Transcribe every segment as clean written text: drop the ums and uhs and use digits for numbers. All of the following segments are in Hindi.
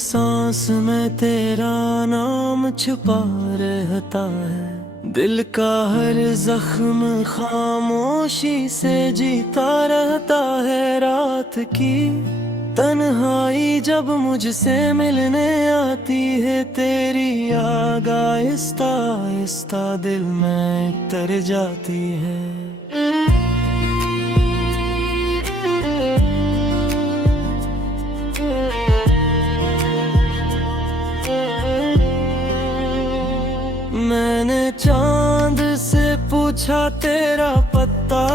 सांस में तेरा नाम छुपा रहता है। दिल का हर जख्म खामोशी से जीता रहता है। रात की तन्हाई जब मुझसे मिलने आती है, तेरी याद आहिस्ता आहिस्ता दिल में उतर जाती है। मैंने चांद से पूछा तेरा पता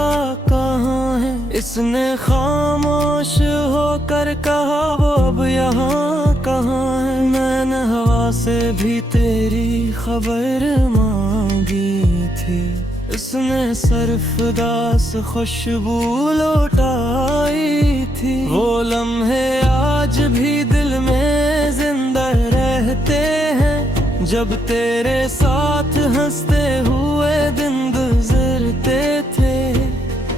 कहाँ है, इसने खामोश होकर कहा वो अब यहाँ कहाँ है। मैंने हवा से भी तेरी खबर मांगी थी, इसने सरफदास खुशबू लौटाई थी। वो लम्हे आज भी दिल में जिंदा रहते हैं, जब तेरे साथ हंसते हुए दिन गुजरते थे।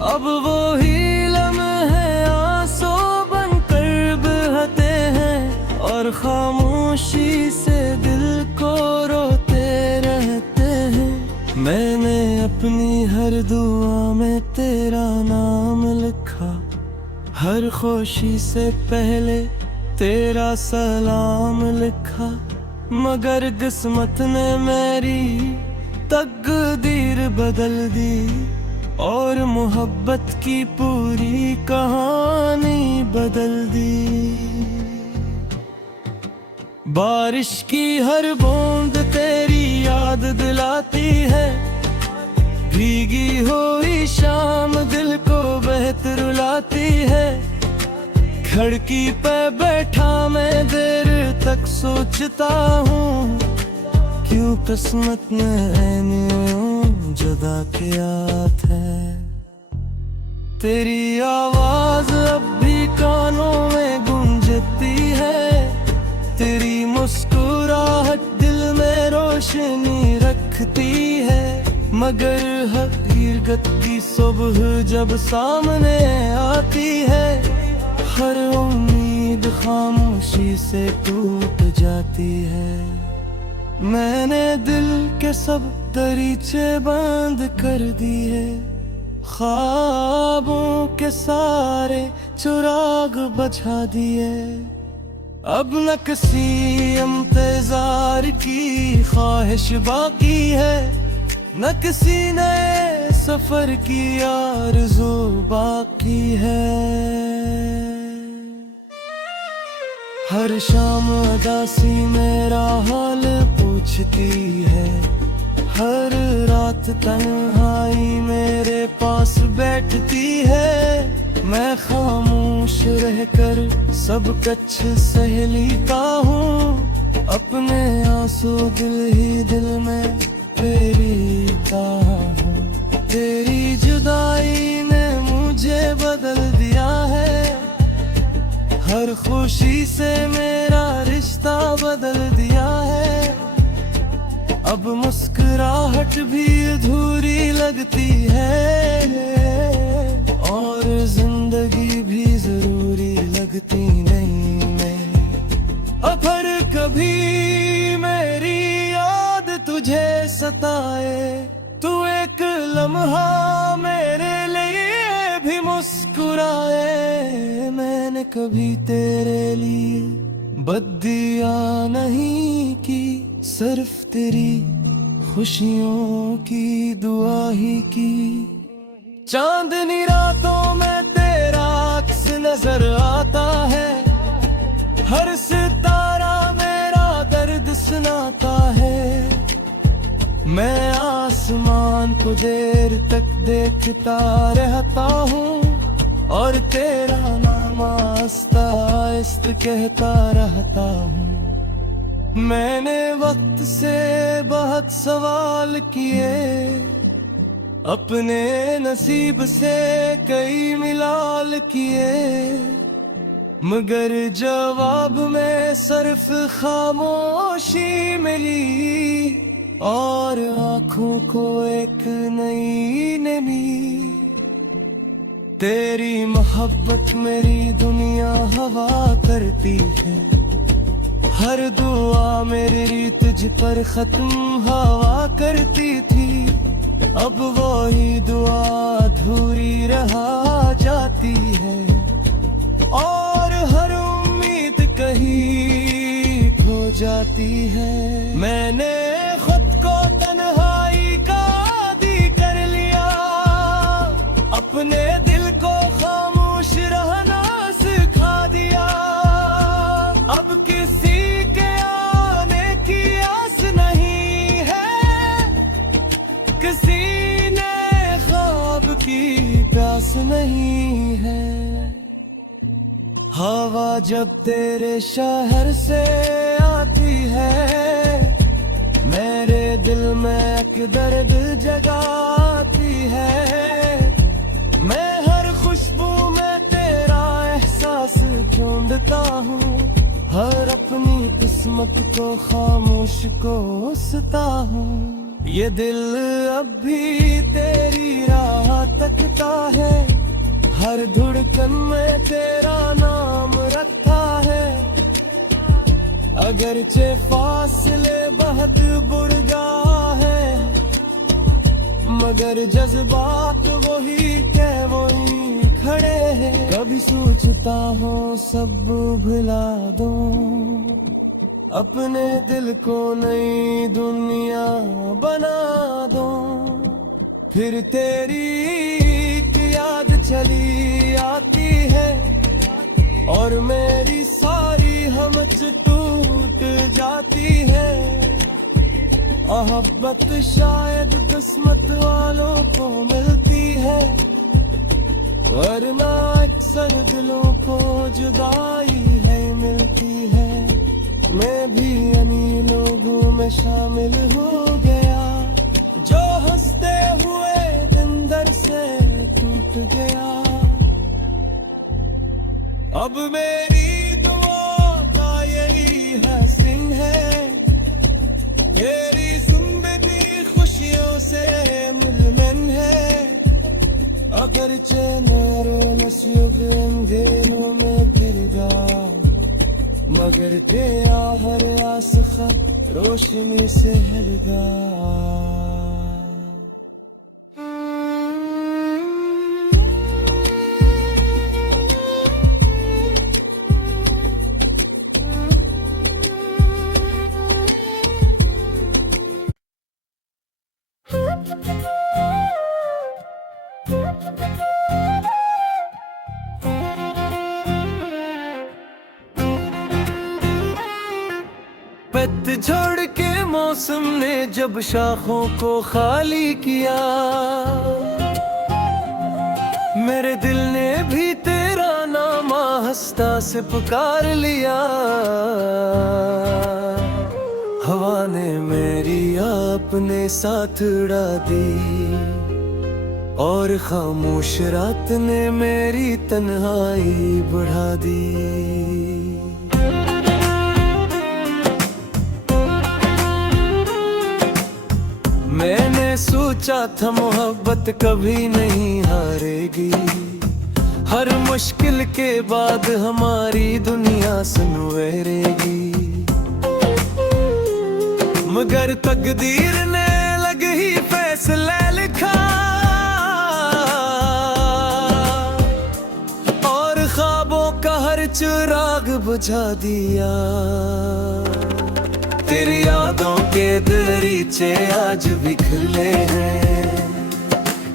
अब वो ही लम्हे आंसू बनकर बहते हैं और खामोशी से दिल को रोते रहते हैं। मैंने अपनी हर दुआ में तेरा नाम लिखा, हर खुशी से पहले तेरा सलाम लिखा। मगर किस्मत ने मेरी तकदीर बदल दी और मोहब्बत की पूरी कहानी बदल दी। बारिश की हर बूंद तेरी याद दिलाती है, भीगी हुई शाम दिल को बहत रुलाती है। खिड़की पे बैठा मैं देर तक सोचता हूँ, क्यों किस्मत ने यूं जुदा किया था। तेरी आवाज अब भी कानों में गूंजती है, तेरी मुस्कुराहट दिल में रोशनी रखती है। मगर हकीकत की सुबह जब सामने आती है, हर उम्मीद खामोशी से टूट जाती है। मैंने दिल के सब दरीचे बंद कर दिए, ख्वाबों के सारे चिराग बुझा दिए। अब न किसी इंतजार की ख्वाहिश बाकी है, न किसी नए सफर की आरज़ू बाकी है। हर शाम उदासी मेरा हाल पूछती है, हर रात तन्हाई मेरे पास बैठती है। मैं खामोश रहकर सब कुछ सह लेता हूँ, अपने आंसू दिल ही दिल में फेरता हूँ। तेरी जुदाई ने मुझे बदल दिया है, हर खुशी से मेरा रिश्ता बदल दिया है। अब मुस्कुराहट भी अधूरी लगती है और जिंदगी भी जरूरी लगती नहीं मेरी। अब हर कभी मेरी याद तुझे सताए, तू एक लम्हा मेरे लिए भी मुस्कुराए। मैंने कभी तेरे लिए बद्दिया नहीं की, सिर्फ तेरी खुशियों की दुआ ही की। चांदनी रातों में तेरा अक्स नजर आता है, हर सितारा मेरा दर्द सुनाता है। मैं आसमान को देर तक देखता रहता हूँ और तेरा नाम आहिस्ता आहिस्ता कहता रहता हूँ। मैंने वक्त से बहुत सवाल किए, अपने नसीब से कई मिलाल किए, मगर जवाब में सिर्फ खामोशी मिली और आँखों को एक नई नमी। तेरी मोहब्बत मेरी दुनिया हवा करती है हर दुआ मेरी रीत तुझ पर खत्म हवा करती थी, अब वही दुआ अधूरी रहा जाती है। और हर उम्मीद कहीं खो जाती है। मैंने खुद को तन्हाई का आदी कर लिया, अपने दिल को खामोश रहना सिखा दिया। अब किसी के आने की आस नहीं है, किसी ने ख्वाब की प्यास नहीं है। हवा जब तेरे शहर से आती है, मेरे दिल में एक दर्द जगाती है। मैं हर खुशबू में तेरा एहसास ढूंढता हूँ, हर अपनी किस्मत को खामोश कोसता हूँ। ये दिल अब भी तेरी राह तकता है, हर धड़कन में तेरा नाम रखता है। अगरचे फासले बहुत बुर्दा है, मगर जज्बात वही के वही खड़े हैं। कभी सोचता हूँ सब भुला दूं, अपने दिल को नई दुनिया बना दूं। फिर तेरी एक याद चली आती है, और मेरी सारी हमच टूट जाती है। मोहब्बत शायद किस्मत वालों को मिलती है, वरना अक्सर दिलों को जुदाई है मिलती है। मैं भी इन्हीं लोगों में शामिल हो गया, जो हंसते हुए दिन दर से टूट गया। अब मेरी दुआ का यही हसीन है, मेरी जिंदगी खुशियों से मुलमन है। अगर चेहरों नस्युग अंधेरों में गिरगा, मगर तेरा हर आसखा रोशनी से हरगा। पतझड़ के मौसम ने जब शाखों को खाली किया, मेरे दिल ने भी तेरा नाम आहिस्ता से पुकार लिया। हवा ने मेरी अपने साथ उड़ा दी, और खामोश रात ने मेरी तन्हाई बढ़ा दी। मैंने सोचा था मोहब्बत कभी नहीं हारेगी, हर मुश्किल के बाद हमारी दुनिया सनवरेगी। मगर तकदीर ने लग ही फैसला लिखा, और ख्वाबों का हर चिराग बुझा दिया। तेरी यादों के दरीचे आज बिखरे हैं,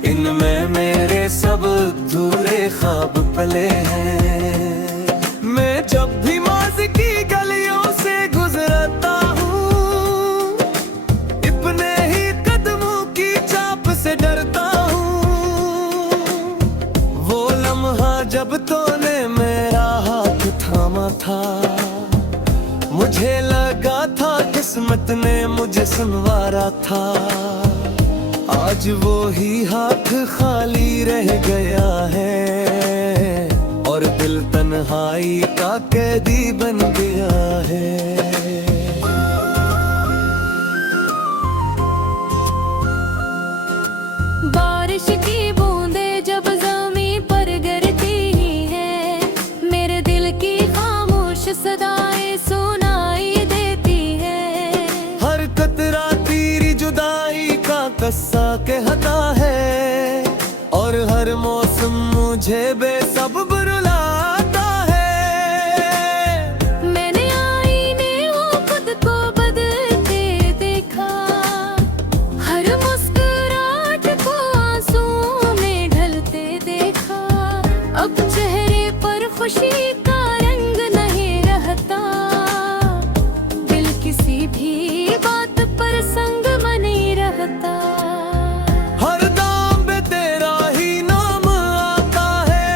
इनमें मेरे सब अधूरे ख्वाब पले हैं। मैं जब भी माज़ी की गलियों से गुजरता हूँ, अपने ही कदमों की चाप से डरता हूँ। वो लम्हा जब तूने मेरा हाथ थामा था, मुझे लगा था किस्मत ने मुझे सुनवारा था। आज वो ही हाथ खाली रह गया है, और दिल तन्हाई का कैदी बन गया है। बारिश की बूंदें जब ज़मीं पर गिरती हैं, मेरे दिल की खामोश सदाएं सुनाई बरसा के हटा है, और हर मौसम मुझे बेसब्र रुलाता है। मैंने आईने वो खुद को बदलते देखा, हर मुस्कुराहट को आंसुओं में ढलते देखा। अब चेहरे पर खुशी का रंग नहीं रहता, दिल किसी भी बात पर संग नहीं रहता। हर दाम पे तेरा ही नाम आता है,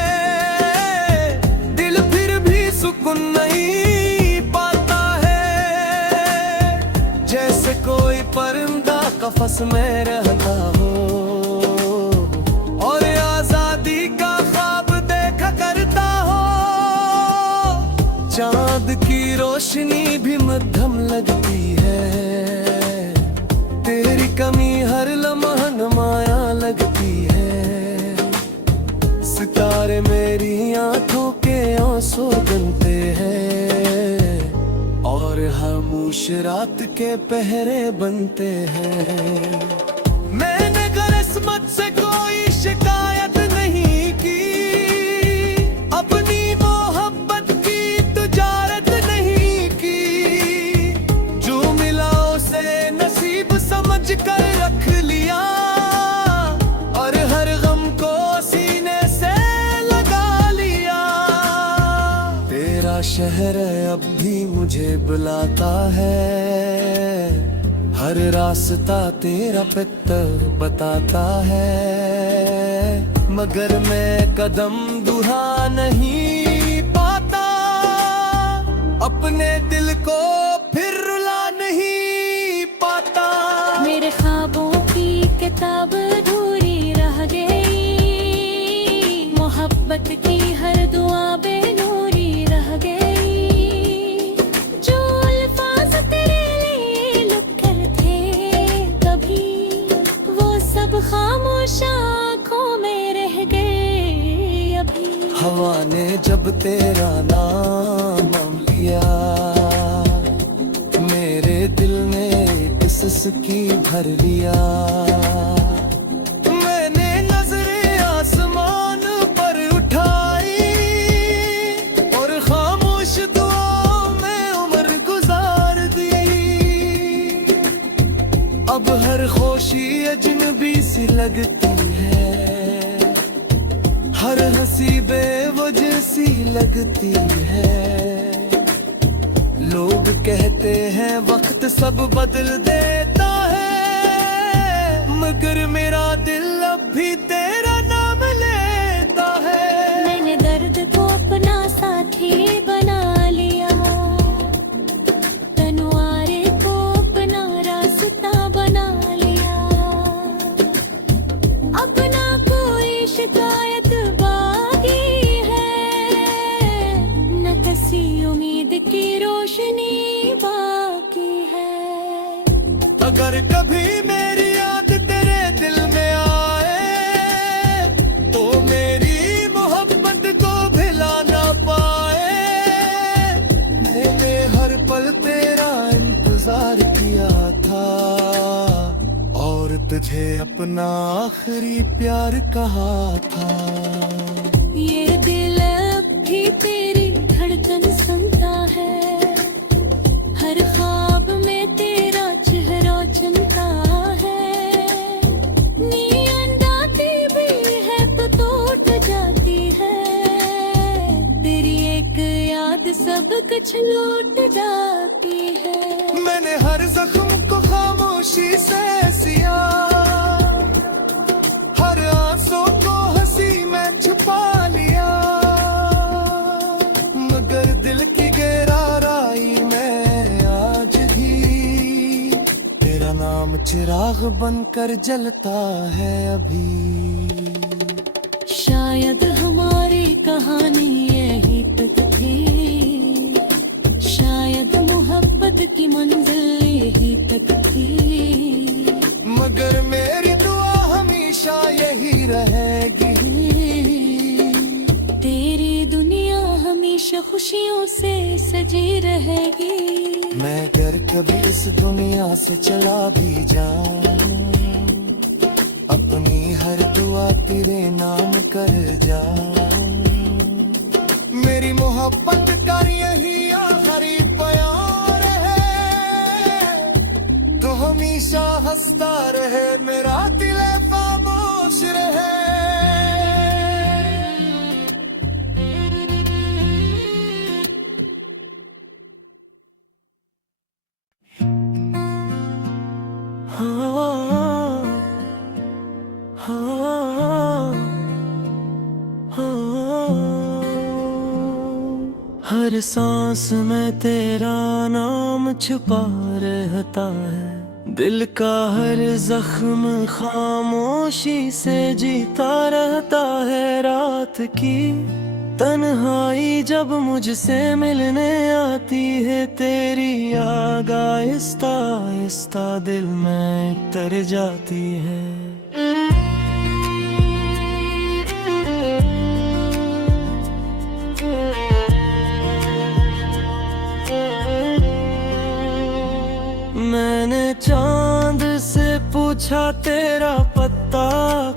दिल फिर भी सुकून नहीं पाता है। जैसे कोई परिंदा कफस में रहता हो, और आजादी का ख्वाब देखा करता हो। चांद की रोशनी भी मध्यम लगती है, तेरी कमी हर लम्हा माया लगती है। सितारे मेरी आंखों के आंसू बनते हैं, और खामोश रात के पहरे बनते हैं। मैंने किस्मत से कोई शिकायत नहीं की, अपनी मोहब्बत की तुजारत नहीं की। जो मिला उसे नसीब समझ कर रख लिया, और हर गम को सीने से लगा लिया। तेरा शहर अब भी मुझे बुलाता है, हर रास्ता तेरा पितर बताता है। मगर मैं कदम दुहा नहीं पाता, अपने दिल को फिर रुला नहीं पाता। मेरे ख्वाबों की किताब अधूरी रह गई, मोहब्बत की हर दुआ बेनूरी रह गई। जो अल्फाज तेरे लिए लिख कर थे कभी, वो सब खामोश आँखों में रह गए अभी। हवा ने जब तेरा नाम लिया, मेरे दिल ने किसकी भर लिया। मैंने नजरें आसमान पर उठाई, और खामोश दुआओं में उम्र गुजार दी। अब हर खुशी अजनबी सी लगती है, हर हंसी बेवजह सी लगती है। लोग कहते हैं वक्त सब बदल देता है, मगर मेरा दिल अब भी तेरा नाम लेता है। मैंने दर्द को अपना साथी बना लिया, तनवारे को अपना रास्ता बना लिया। अपना कोई शिकायत बाकी है, न किसी उम्मीद की रोशनी बाकी है। अगर कभी मेरी याद तेरे दिल में आए, तो मेरी मोहब्बत को भिला ना पाए। मैंने हर पल तेरा इंतजार किया था, और तुझे अपना आखिरी प्यार कहा था। ये दिल अब भी तेरी धड़कन सुनता है, हर ख्वाब में तेरा चेहरा चमका है। नींद आती भी है तो टूट जाती है, तेरी एक याद सब कुछ लूट जाती है। मैंने हर जख्म को खामोशी से सिया, हर आंसू को हंसी में छुपा लिया। मगर दिल की गहराई में आज भी तेरा नाम चिराग बनकर जलता है अभी। शायद हमारी कहानी यही तक थी, शायद मोहब्बत की मंजिल यही तक थी। मगर मेरी दुआ हमेशा यही रहेगी, तेरी दुनिया हमेशा खुशियों से सजी रहेगी। मैं अगर कभी इस दुनिया से चला भी जाऊं, दुआ तेरे नाम कर जाऊं। मेरी मोहब्बत कर यही आखिरी प्यार है, तो हमेशा हंसता रहे मेरा दिल खामोश रहे। हर सांस में तेरा नाम छुपा रहता है, दिल का हर जख्म खामोशी से जीता रहता है। रात की तन्हाई जब मुझसे मिलने आती है, तेरी याद आहिस्ता आहिस्ता दिल में उतर जाती है। मैंने चांद से पूछा तेरा पता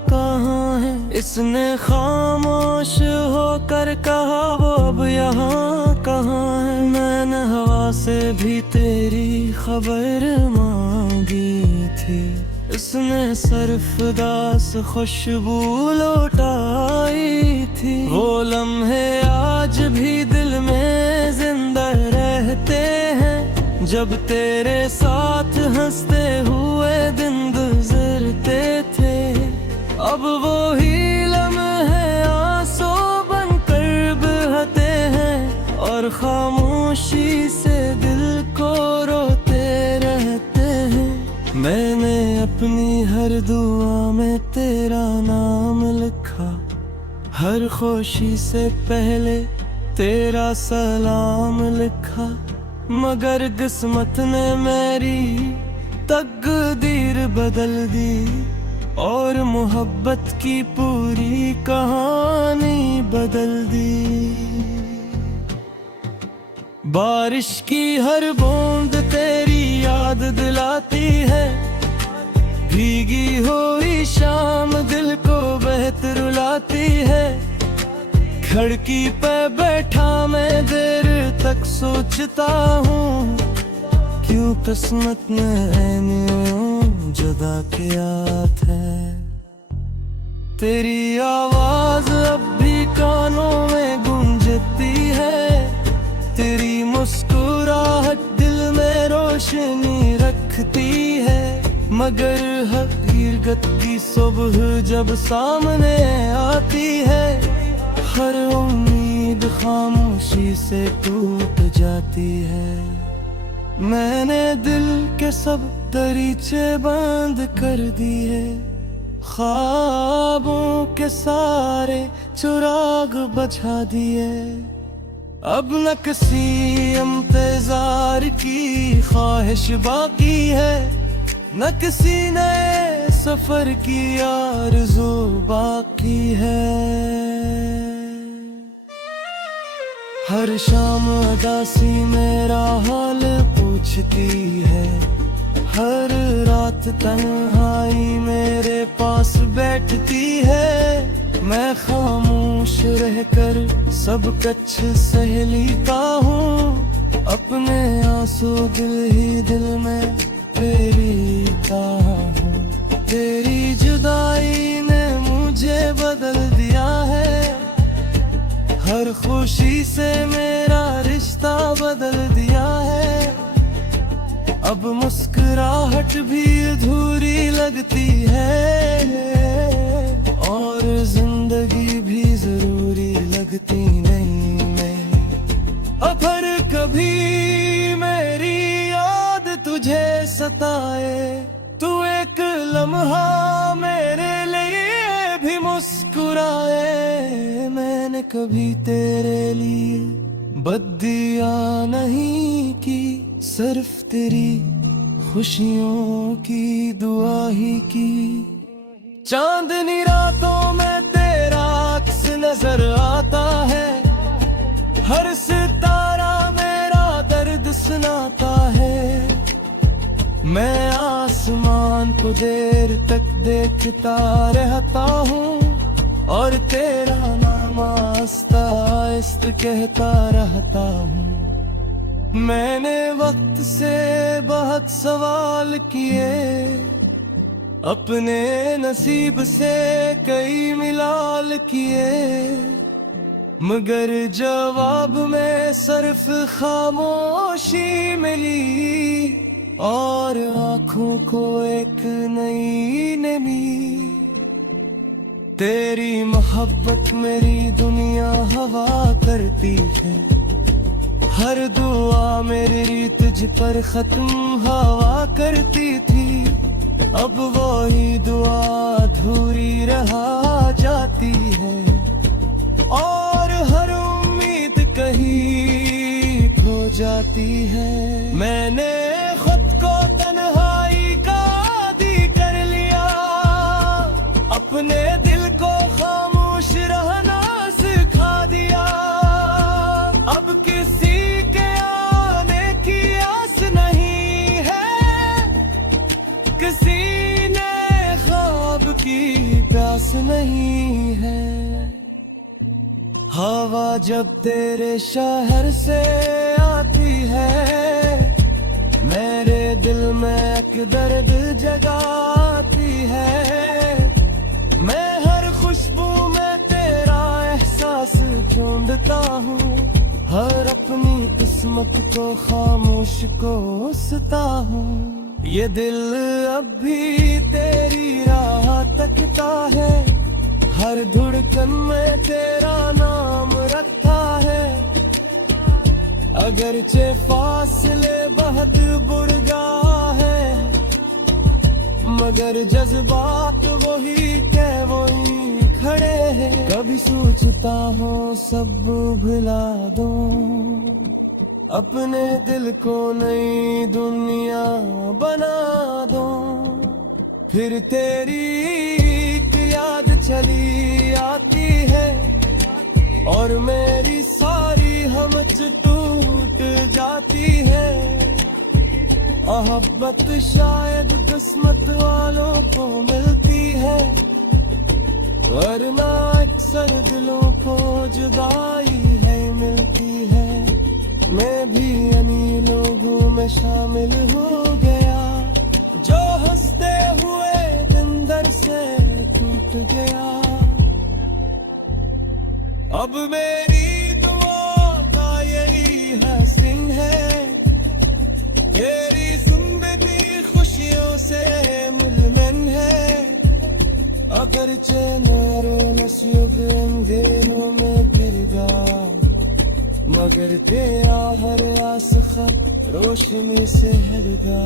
कहाँ है, इसने खामोश होकर कहा वो अब यहाँ कहाँ है। मैंने हवा से भी तेरी खबर मांगी थी, इसने सरफदास खुशबू लौटाई थी। वो लम्हे आज भी दिल में जिंदा रहते हैं, जब तेरे साथ हंसते हुए दिन गुजरते थे। अब वो ही लम्हे आंसू बनकर बहते हैं, और खामोशी से दिल को रोते रहते हैं। मैंने अपनी हर दुआ में तेरा नाम लिखा, हर खुशी से पहले तेरा सलाम लिखा। मगर किस्मत ने मेरी तकदीर बदल दी, और मोहब्बत की पूरी कहानी बदल दी। बारिश की हर बूंद तेरी याद दिलाती है, भीगी हुई शाम दिल को बहत रुलाती है। खिड़की पे बैठा मैं देर तक सोचता हूँ, क्यों किस्मत ने ऐनियों जुदा किया था। तेरी आवाज अब भी कानों में गूंजती है, तेरी मुस्कुराहट दिल में रोशनी रखती है। मगर हकीकत की सुबह जब सामने आती है, हर उम्मीद खामोशी से टूट जाती है। मैंने दिल के सब दरीचे बंद कर दिए, ख्वाबों के सारे चिराग बुझा दिए। अब न किसी इंतजार की ख्वाहिश बाकी है, न किसी नए सफर की आरज़ू बाकी है। हर शाम उदासी मेरा हाल पूछती है, हर रात तन्हाई मेरे पास बैठती है। मैं खामोश रहकर सब कुछ सह लेता हूँ, अपने आंसू दिल ही दिल में फेरीता हूँ। तेरी जुदाई ने मुझे बदल दिया है, हर खुशी से मेरा रिश्ता बदल दिया है। अब मुस्कुराहट भी अधूरी लगती है, और जिंदगी भी जरूरी लगती नहीं मैं। अब हर कभी मेरी याद तुझे सताए, तू एक लम्हा मेरे लिए भी मुस्कुराए। मैंने कभी तेरे लिए बद्दिया नहीं की, सिर्फ तेरी खुशियों की दुआ ही की। चांदनी रातों में तेरा अक्स नजर आता है, हर सितारा मेरा दर्द सुनाता है। मैं आसमान को देर तक देखता रहता हूँ और तेरा नाम आस्ता आहिस्ता कहता रहता हूँ। मैंने वक्त से बहुत सवाल किए, अपने नसीब से कई मिलाल किए, मगर जवाब में सिर्फ खामोशी मिली और आँखों को एक नई नमी। तेरी मोहब्बत मेरी दुनिया हवा करती है, हर दुआ मेरी तुझ पर खत्म हवा करती थी। अब वही दुआ अधूरी रहा जाती है और हर उम्मीद कहीं खो जाती है। मैंने खुद को तन्हाई का आदी कर लिया, अपने दिल को खामोश रहना सिखा दिया। अब किसी के आने की आस नहीं है, किसी ने ख्वाब की प्यास नहीं है। हवा जब तेरे शहर से आती है, मेरे दिल में एक दर्द जगाती है। मैं हर खुशबू में तेरा एहसास ढूंढता हूँ, हर अपनी किस्मत को खामोश कोसता हूँ। ये दिल अब भी तेरी राह तकता है, हर धड़कन में तेरा नाम रखता है। अगरचे फासले बहुत बुर्गा है, मगर जज्बात वही के वही खड़े हैं। कभी सोचता हूँ सब भुला दूं, अपने दिल को नई दुनिया बना दूं। फिर तेरी एक याद चली आती है और मेरी सारी हमच टूट जाती है। मोहब्बत शायद किस्मत वालों को मिलती है, वरना अक्सर दिलों को जुदाई है मिलती है। मैं भी इन्हीं लोगों में शामिल हो गया, जो हंसते हुए दिन दर से टूट गया। अब मेरी दुआ का यही हसीन है, तेरी जिंदगी खुशियों से मुलमन है। अगरचे नैरो नस्युग अंधेरों में गिर गया, मगर तेरा हर आसखा रोशनी से हट गया।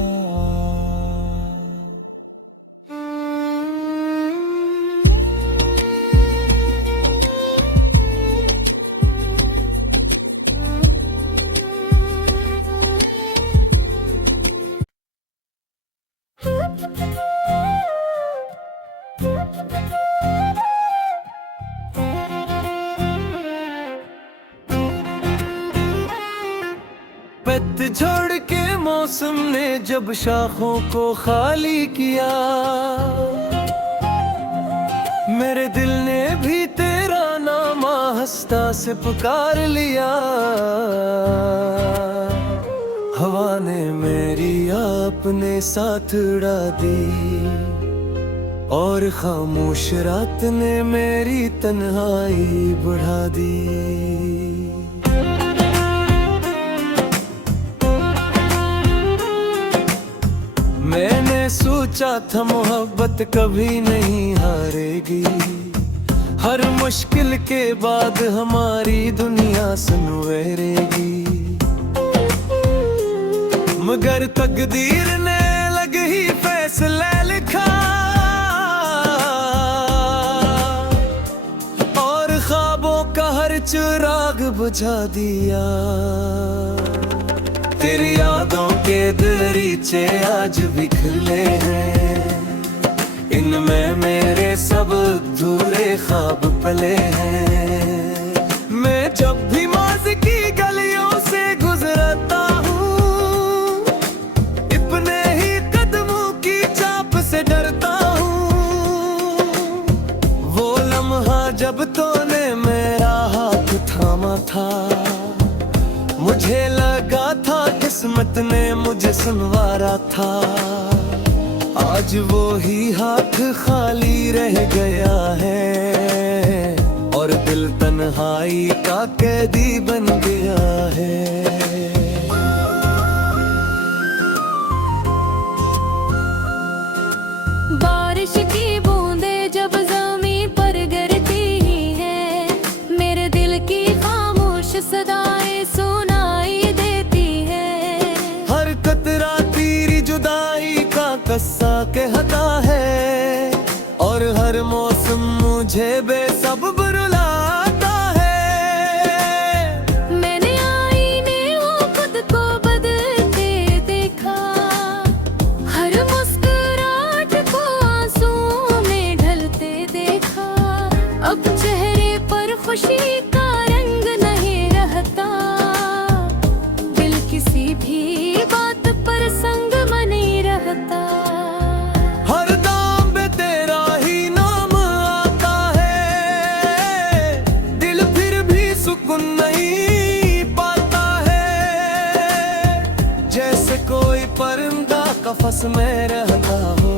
पतझड़ के मौसम ने जब शाखों को खाली किया, मेरे दिल ने भी तेरा नाम आहिस्ता से पुकार लिया। हवा ने मेरी अपने साथ उड़ा दी और खामोश रात ने मेरी तन्हाई बढ़ा दी। मैंने सोचा था मोहब्बत कभी नहीं हारेगी, हर मुश्किल के बाद हमारी दुनिया संवेरेगी। मगर तकदीर ने लग ही फैसला लिखा और ख्वाबों का हर चिराग बुझा दिया। तेरी यादों के दरीचे आज भी खुले हैं, इनमें मेरे सब अधूरे ख्वाब पले हैं। मैं जब भी माज़ी की गलियों से गुजरता हूँ, अपने ही कदमों की चाप से था। मुझे लगा था किस्मत ने मुझे सुनवारा था, आज वो ही हाथ खाली रह गया है और दिल तन्हाई का कैदी बन गया है। बारिश की बूंदें जब ज़मीं पर गिरती हैं, मेरे दिल की खामोश सदाएं सुनाई देती हैं। हर कतरा तेरी जुदाई का कस्सा कहता है और हर मौसम मुझे बेसब्र रुलाता है। मैंने आईने में खुद को बदलते देखा, हर मुस्कुराहट को आंसुओं में ढलते देखा। अब चेहरे पर खुशी का रंग नहीं रहता, दिल किसी भी बात पर संग में नहीं रहता। हर दाम पे तेरा ही नाम आता है, दिल फिर भी सुकून नहीं पाता है। जैसे कोई परिंदा कफस में रहता हो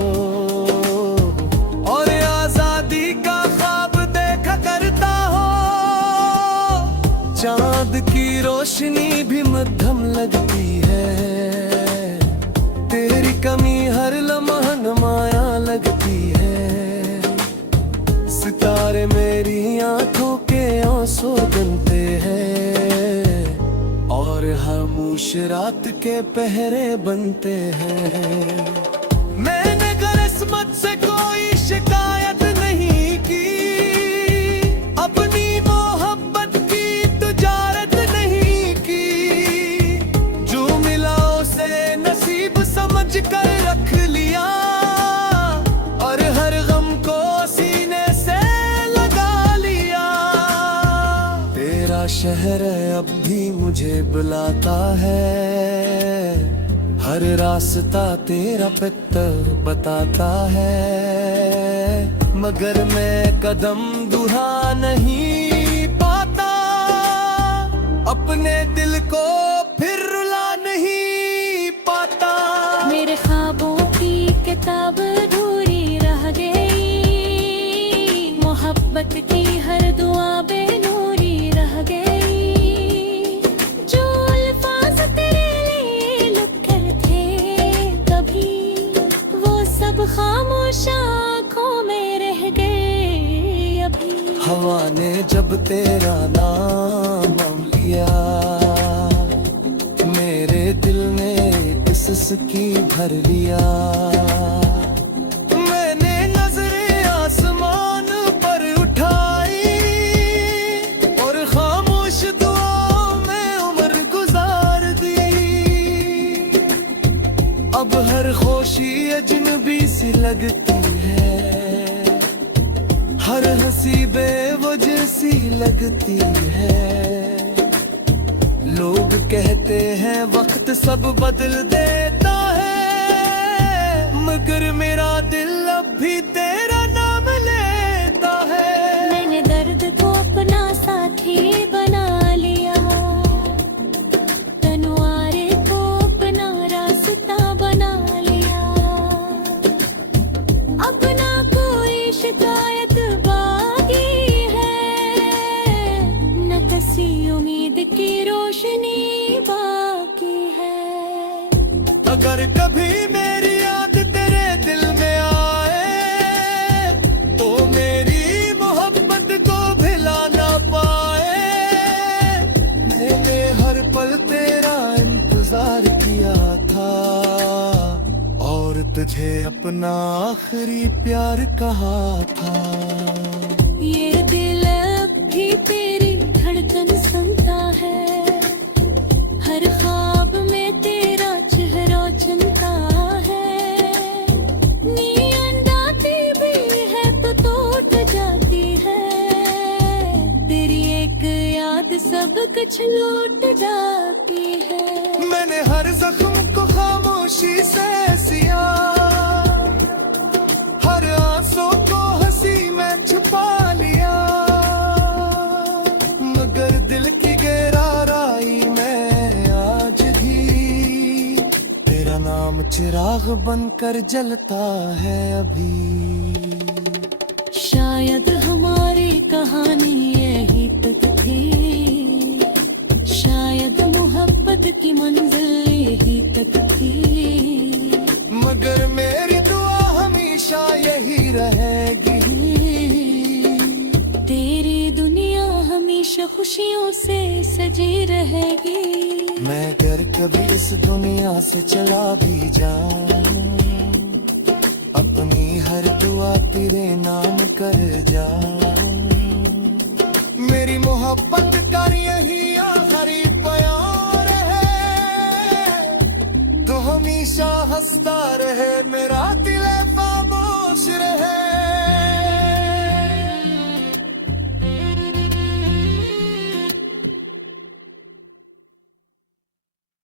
और आजादी का ख्वाब देखा करता हो। चांद की रोशनी भी मध्यम लगती है, तेरी कमी हर लम्हा माया लगती है। सितारे मेरी आंखों के आंसू बनते हैं और खामोश रात के पहरे बनते हैं। मैंने किस्मत से कोई शिकायत नहीं की, अपनी मोहब्बत की तुजारत नहीं की। जो मिला उसे नसीब समझ कर रख लिया और हर गम को सीने से लगा लिया। तेरा शहर अब भी मुझे बुलाता है, हर रास्ता तेरा पिता बताता है, मगर मैं कदम दुहा नहीं पाता। अपने दिल को फिर रुला नहीं पाता। मेरे ख्वाबों की किताब अधूरी रह गई, मोहब्बत की हर दुआ बेनूरी रह गई। जो अल्फाज तेरे लिए लिख कर थे कभी, वो सब खामोश आँखों में रह गए अभी। हवा ने जब तेरा नाम लिया, मेरे दिल ने इसकी भर लिया। मैंने नजरें आसमान पर उठाई और खामोश दुआओं में उम्र गुजार दी। अब हर खुशी अजनबी सी लगती है, हर हंसी बेवजह सी लगती है। लोग कहते हैं वक्त सब बदल देता है, मगर मेरा दिल अब भी तेरा नाम लेता है। मैंने दर्द को अपना साथी बना लिया, तनवारे को अपना रास्ता बना लिया। अब ना कोई शिकायत बाकी है, न किसी उम्मीद की रोशनी बाकी है। अगर कभी मेरी याद तेरे दिल में आए, तो मेरी मोहब्बत को भिला ना पाए। मैंने हर पल तेरा इंतजार किया था और तुझे अपना आखिरी प्यार कहा था। ये दिल अब भी तेरी धड़कन सुनता है, हर ख्वाब में तेरा चेहरा चमका है। नींद आती भी है तो टूट जाती है, तेरी एक याद सब कुछ लूट जाती है। मैंने हर जख्म को खामोशी से सिया, हर आंसू को हंसी में छुपा लिया, मगर दिल की चिराग बनकर जलता है अभी। शायद हमारी कहानी यही तक थी, शायद मोहब्बत की मंजिल यही तक थी। मगर मेरी दुआ हमेशा यही रहेगी, तेरी दुनिया हमेशा खुशियों से सजी रहेगी। मैं अगर कभी इस दुनिया से चला भी जाऊं, अपनी हर दुआ तेरे नाम कर जाऊं। मेरी मोहब्बत का यही आखिरी प्यार है, तो हमेशा हंसता रहे मेरा दिल खामोश रहे।